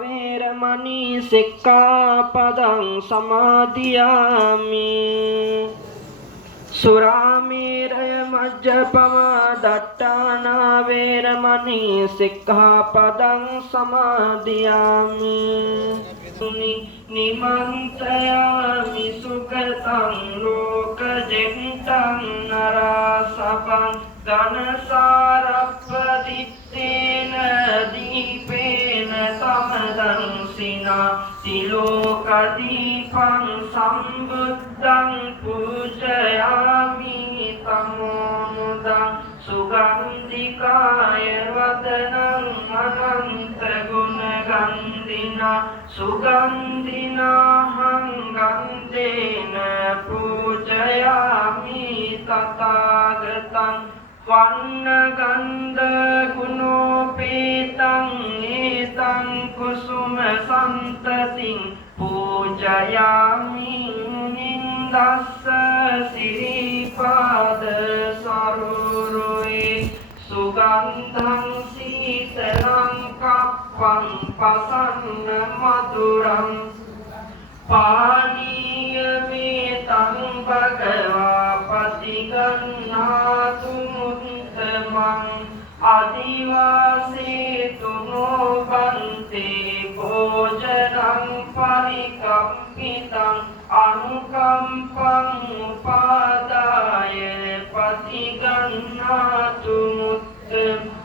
වේරමණී සික්ඛාපදං සමාදියාමි සුරාමේරය මජ්ජපමා දට්ඨානා වේරමණී සික්ඛාපදං සමාදියාමි නිමන්ත්‍රයාමි සුගතං ලෝකජෙත්තං නරසපං ධනසාරප්පදිත්තේන දීපේන තමදං සිනා තිලෝකදීපං සම්බුද්ධං පූජයාමි තමෝමුදං සුගන්ධිකාය වදනං අනන්ත ගුණගන්ධිනා සුගන්ධිනාහං ගන්ධේන පූජයාමි තථාගතං වන්නගන්ධ ගුණෝපේතං ඒතං කුසුම සම්තතින් පූජයාමි නින්දස්ස සිරිපාද සරුරුයි සුගන්ධං සීතලං කප්පං පසන්න මధుරං පානීය මේතං භගවා පතිගන්නාතු මුත්තමං අදිවාසේතු නොබන්තේ භෝජනං පරිකම්පිතං අනුකම්පං උපාදාය පතිගන්නාතු මුත්තමං